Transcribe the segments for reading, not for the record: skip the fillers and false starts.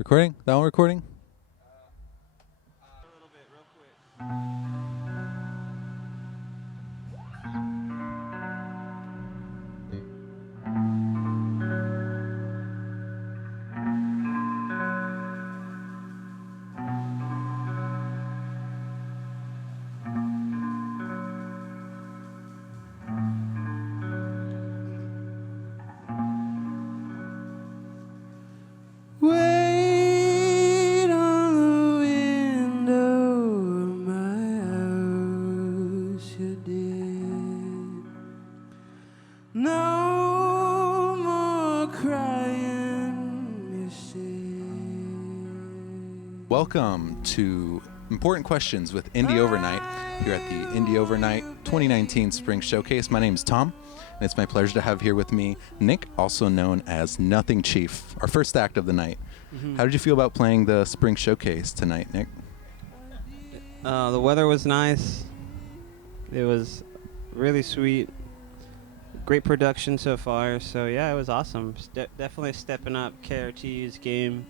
Recording? That one recording? A little bit, real quick. Wait on the window of my house, you did. No more crying, you said. Welcome to Important Questions with Indie Overnight here at the Indie Overnight 2019 Spring Showcase. My name is Thom, and it's my pleasure to have here with me Nick, also known as Nothing Chief, our first act of the night. How did you feel about playing the Spring Showcase tonight, Nick? The weather was nice. It was really sweet. Great production so far. So yeah, it was awesome. Definitely stepping up KRTU's game.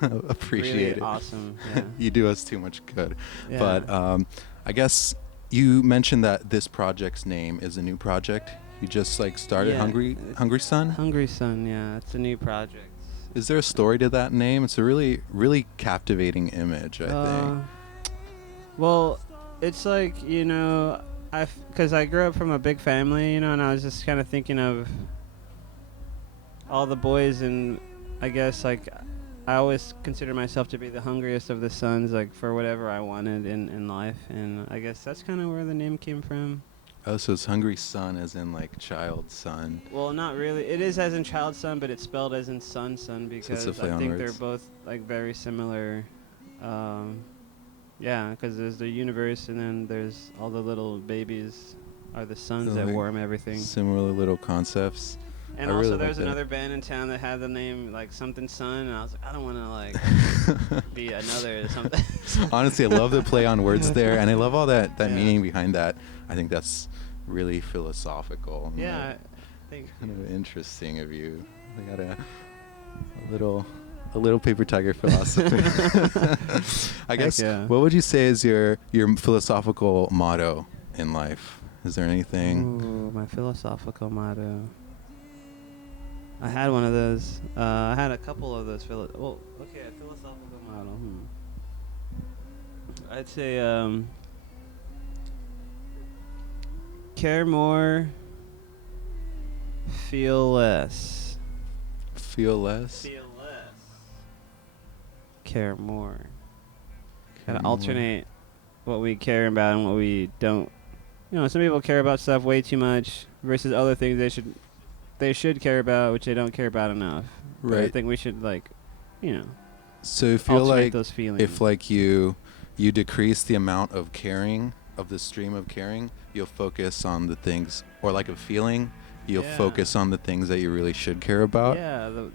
Appreciate Really it. awesome. Yeah. You do us too much good. Yeah. But I guess you mentioned that this project's name is a new project. You just started Yeah, Hungry Son? Hungry Son. Yeah, it's a new project. Is there a story to that name? It's a really, really captivating image, I think. Well, it's because I grew up from a big family, and I was just kind of thinking of all the boys, and I guess I always consider myself to be the hungriest of the sons, for whatever I wanted in life, and I guess that's kind of where the name came from. Oh, so it's Hungry Son as in child son. Well, not really. It is as in child son, but it's spelled as in son because a play I on think words. they're both very similar. Yeah, because there's the universe, and then there's all the little babies are the sons that warm everything. Similar little concepts. And I also, really there's like that. another band in town that had the name something son, and I was like, I don't want to be another something. Honestly, I love the play on words there, and I love all that Yeah. meaning behind that. I think that's really philosophical. And Yeah, I think. kind of interesting of you. I got a little paper tiger philosophy. I guess. yeah. What would you say is your philosophical motto in life? Is there anything? Ooh, my philosophical motto. I had one of those. I had a couple of those. A philosophical motto. I'd say care more, feel less. Feel less. Feel less. Care more. Care Gotta more. alternate what we care about and what we don't. Some people care about stuff way too much versus other things they should care about, which they don't care about enough. But I Right. think we should So you feel alternate like those feelings. if you decrease the amount of caring, of the stream of caring, you'll focus on the things, or a feeling, you'll Yeah. focus on the things that you really should care about. the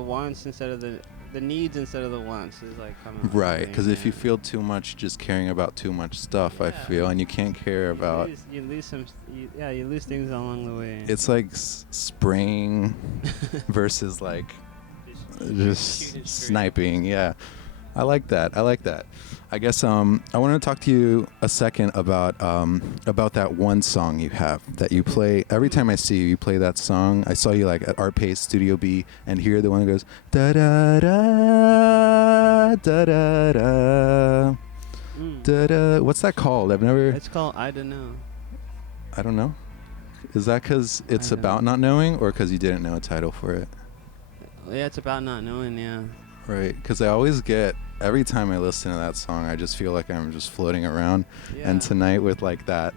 wants instead of the needs instead of the wants is kind of Right, because if you feel too much just caring about too much stuff, I Yeah. feel, and you can't care about. you lose you lose things along the way. It's like spraying versus just shooting straight. sniping. Yeah, I like that. I guess I want to talk to you a second about that one song you have that you play every time I see you. You play that song. I saw you at Art Pace Studio B, and here the one that goes da da da da da da da da. What's that called? I've never. It's called I Don't Know. I don't know. Is that because it's I don't about know. not knowing, or because you didn't know a title for it? Yeah, it's about not knowing. Yeah. Right, because I always get, every time I listen to that song, I just feel like I'm just floating around. Yeah. And tonight with the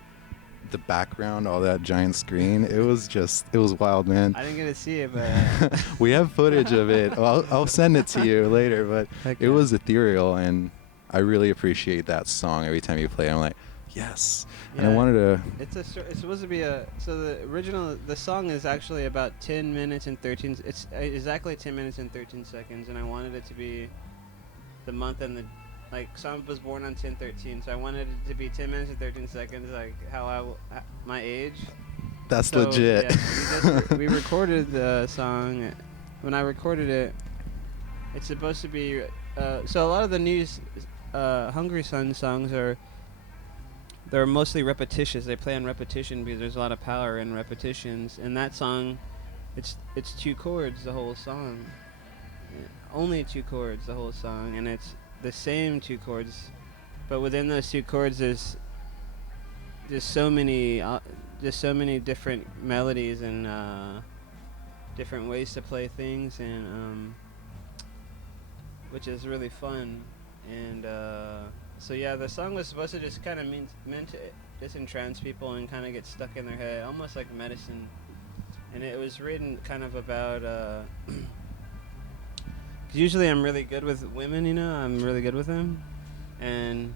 background, all that giant screen, it was wild, man. I didn't get to see it, but We have footage of it. Well, I'll send it to you later, but Heck it yeah. was ethereal, and I really appreciate that song. Every time you play it, I'm like, yes. And I Yeah. wanted to, it's supposed to be the song is actually about 10 minutes and 13. It's exactly 10 minutes and 13 seconds, and I wanted it to be the month and the Sam was born on 10/13, so I wanted it to be 10 minutes and 13 seconds, my age. that's So, legit. Yeah, we recorded the song. When I recorded it, It's supposed to be. So a lot of the Hungry Sun songs they're mostly repetitious. They play on repetition because there's a lot of power in repetitions. And that song, it's 2 chords the whole song. Yeah, only 2 chords the whole song, and it's the same 2 chords, but within those 2 chords there's just so many different melodies and different ways to play things, and which is really fun. And so yeah, the song was supposed to just kind of meant to just entrance people and kind of get stuck in their head, almost like medicine. And it was written kind of about 'cause usually I'm really good with women, I'm really good with them, and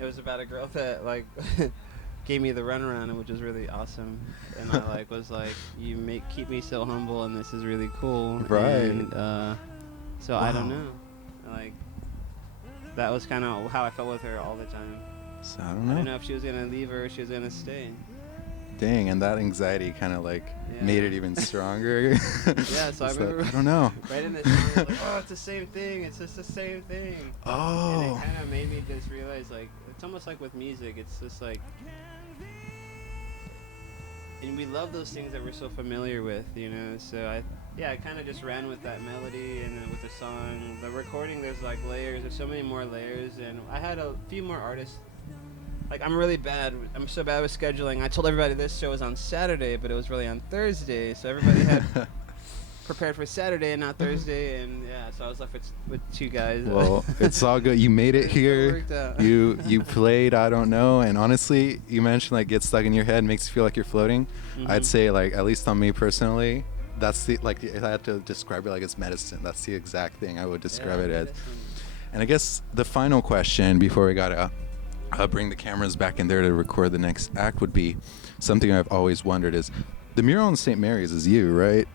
it was about a girl that like gave me the runaround, which was really awesome. And I was like, you keep me so humble, and this is really cool. Right. And so wow. I don't know, that was kind of how I felt with her all the time. So I don't know if she was gonna leave or if she was gonna stay. Dang, and that anxiety kind of made it even stronger. Yeah, so I remember. I don't know. Right in this song, I was like, oh, it's the same thing. It's just the same thing. Oh. And it kind of made me just realize, it's almost like with music. It's just and we love those things that we're so familiar with, So I kind of just ran with that melody and with the song. The recording, there's layers. There's so many more layers, and I had a few more artists. I'm really bad. I'm so bad with scheduling. I told everybody this show was on Saturday, but it was really on Thursday. So everybody had prepared for Saturday and not Thursday, and yeah, so I was left with 2 guys. Well, it's all good. You made it here. You played. I don't know. And honestly, you mentioned get stuck in your head, makes you feel like you're floating. Mm-hmm. I'd say at least on me personally, that's the if I had to describe it it's medicine. That's the exact thing I would describe it as. And I guess the final question before we gotta bring the cameras back in there to record the next act would be something I've always wondered is the mural in St. Mary's is you, right?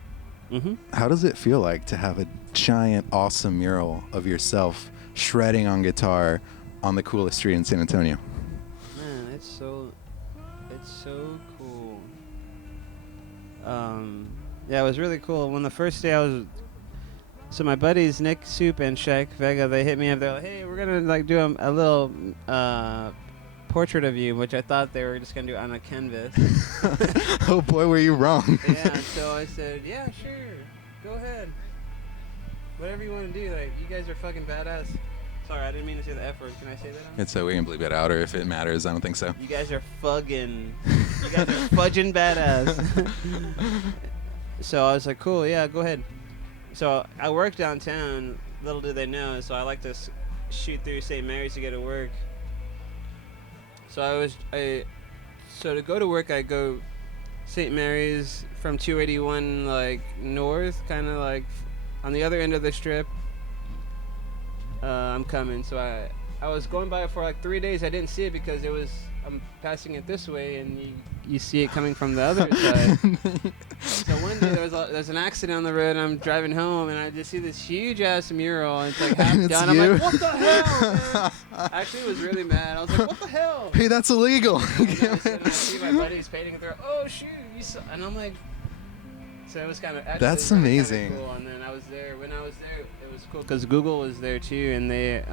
Mm-hmm. How does it feel like to have a giant, awesome mural of yourself shredding on guitar on the coolest street in San Antonio? Man, it's so cool. Yeah, it was really cool. When the first day so my buddies Nick Soup and Shaq Vega, they hit me up. They're like, "Hey, we're gonna do a little portrait of you," which I thought they were just gonna do on a canvas. Oh boy, were you wrong? Yeah, so I said, "Yeah, sure, go ahead, whatever you want to do. You guys are fucking badass." Sorry, I didn't mean to say the F word. Can I say that? It's so we can bleep it out, or if it matters, I don't think so. You guys are fugging. You guys are fudging badass. So I was like, "Cool, yeah, go ahead." So I work downtown, little do they know, so I like to shoot through St. Mary's to get to work. So so to go to work, I go St. Mary's from 281 north, kind of on the other end of the strip. I'm coming, so I was going by it for 3 days. I didn't see it because I'm passing it this way, and you see it coming from the other side. So one day there's an accident on the road, and I'm driving home, and I just see this huge ass mural, and it's half done. I'm like, what the hell, man? I actually was really mad. I was like, what the hell? Hey, that's illegal. And I see my buddies painting it. They're like, oh shoot, and I'm like, so it was kind of that's amazing. Cool. And then when I was there, it was cool because Google was there too, and they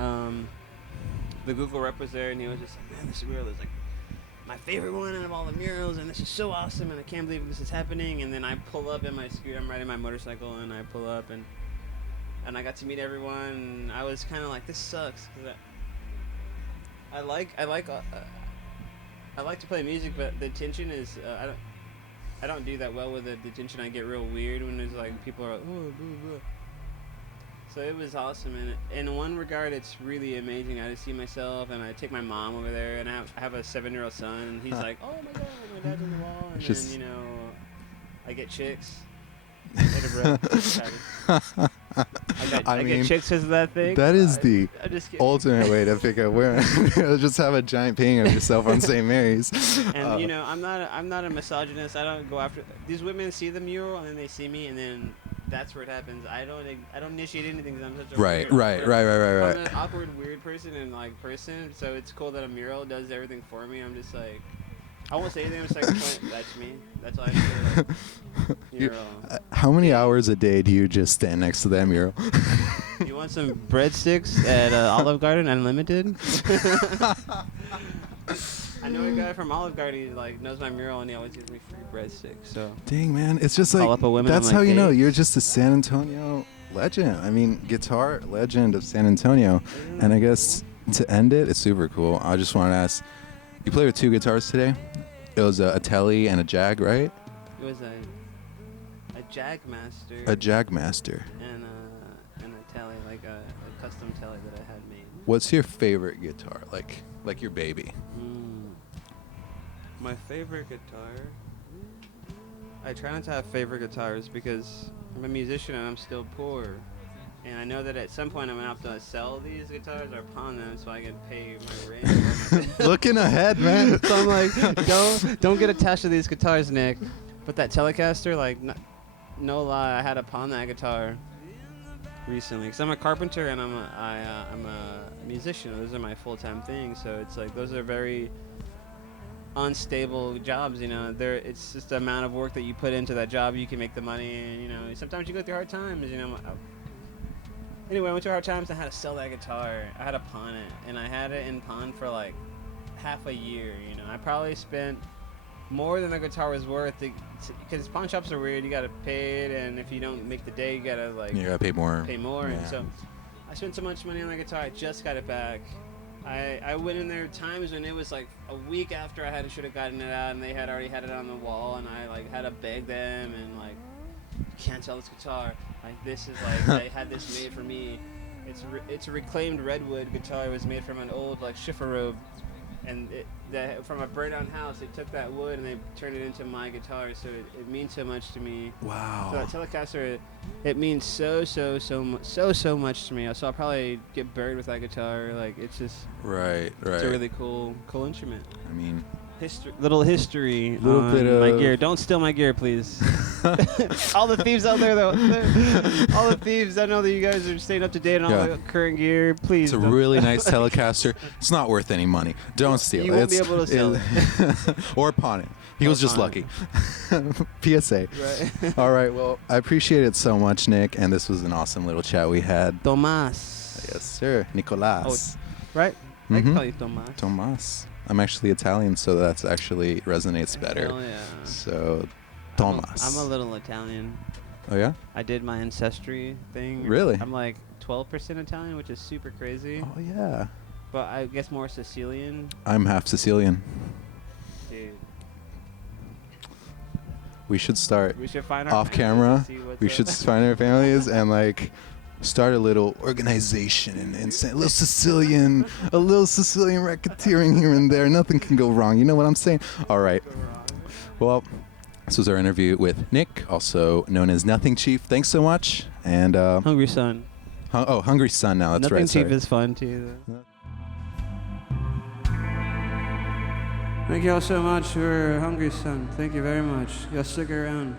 the Google rep was there, and he was just like, man, this mural is my favorite one out of all the murals, and this is so awesome, and I can't believe this is happening. And then I pull up in my scooter, I'm riding my motorcycle, and I pull up, and I got to meet everyone. And I was kind of like, this sucks, because I like to play music, but the tension is I don't do that well with it. The tension, I get real weird when there's people are like, oh, blah, blah. So it was awesome, and in one regard, it's really amazing. I just see myself, and I take my mom over there, and I have a 7-year-old son, and he's like, "Oh my god, my dad's on the wall," and then I get chicks. Later, bro. I get chicks because of that thing. That is the ultimate way to pick up women. Just have a giant painting of yourself on St. Mary's. And I'm not a misogynist. I don't go after these women. See the mural, and then they see me, and then that's where it happens. I don't initiate anything because I'm such a right. I'm an awkward, weird person, so it's cool that a mural does everything for me. I'm just like, I won't say anything on the second point. That's me. That's all I say. Mural. How many hours a day do you just stand next to that mural? You want some breadsticks at Olive Garden Unlimited? I know a guy from Olive Garden. He like knows my mural, and he always gives me free breadsticks. So Dang, man, it's just Call like up a woman that's on, how like, you know dates. you're just a San Antonio legend. I mean, guitar legend of San Antonio. And I guess to end it, it's super cool. I just want to ask, you play with 2 guitars today? It was a Tele and a Jag, right? it was a Jag master A Jag Master. and a tele, like a custom tele that I had made. What's your favorite guitar? Like your baby? My favorite guitar. I try not to have favorite guitars because I'm a musician and I'm still poor. And I know that at some point I'm gonna have to sell these guitars or pawn them so I can pay my rent. Looking ahead, man. So I'm like, don't get attached to these guitars, Nick. But that Telecaster, like, no lie, I had to pawn that guitar recently because I'm a carpenter and I'm a musician. Those are my full-time things. So it's like those are very unstable jobs, you know. It's just the amount of work that you put into that job. You can make the money, and you know, sometimes you go through hard times, you know. Anyway, I went through hard times. I had to sell that guitar. I had to pawn it, and I had it in pawn for like half a year. You know, I probably spent more than the guitar was worth because pawn shops are weird. You gotta pay it, and if you don't make the day, you gotta like You gotta pay more. and so I spent so much money on that guitar. I just got it back. I went in there times when it was like a week after I should have gotten it out, and they had already had it on the wall, and I like had to beg them and like, you can't sell this guitar. Like, this is like I had this made for me. It's a reclaimed redwood guitar. It was made from an old like Schiffer robe, and from a burnt down house. They took that wood and they turned it into my guitar. So it means so much to me. Wow. So that Telecaster, it means so much to me. So I'll probably get buried with that guitar. Like, it's just Right. it's a really cool instrument. I mean, Little history Little on bit my of- gear. Don't steal my gear, please. All the thieves out there, though. All the thieves, I know that you guys are staying up to date on all the current gear. Please. it's a don't. really nice Telecaster. It's not worth any money. Don't steal You it. won't be able to sell it. Or pawn it. He was just pawn lucky. PSA. Right. All right. Well, I appreciate it so much, Nick, and this was an awesome little chat we had. Tomas. Yes, sir. Nicolas. Right? I can Mhm. call you Tomas. Tomas. I'm actually Italian, so that's actually resonates better. Hell yeah. So, Tomas. I'm a little Italian. Oh, yeah? I did my ancestry thing. Really? I'm like 12% Italian, which is super crazy. Oh, yeah. But I guess more Sicilian. I'm half Sicilian. Dude. We should start We should find our off families camera. and see what's We up. should find our families and like start a little organization and say a little Sicilian racketeering here and there. Nothing can go wrong. You know what I'm saying? All right. Well, this was our interview with Nick, also known as Nothing Chief. Thanks so much. And Hungry Son. Hungry Son now. That's Nothing right. Chief Sorry. is fun too. Thank you all so much for Hungry Son. Thank you very much. Y'all stick around.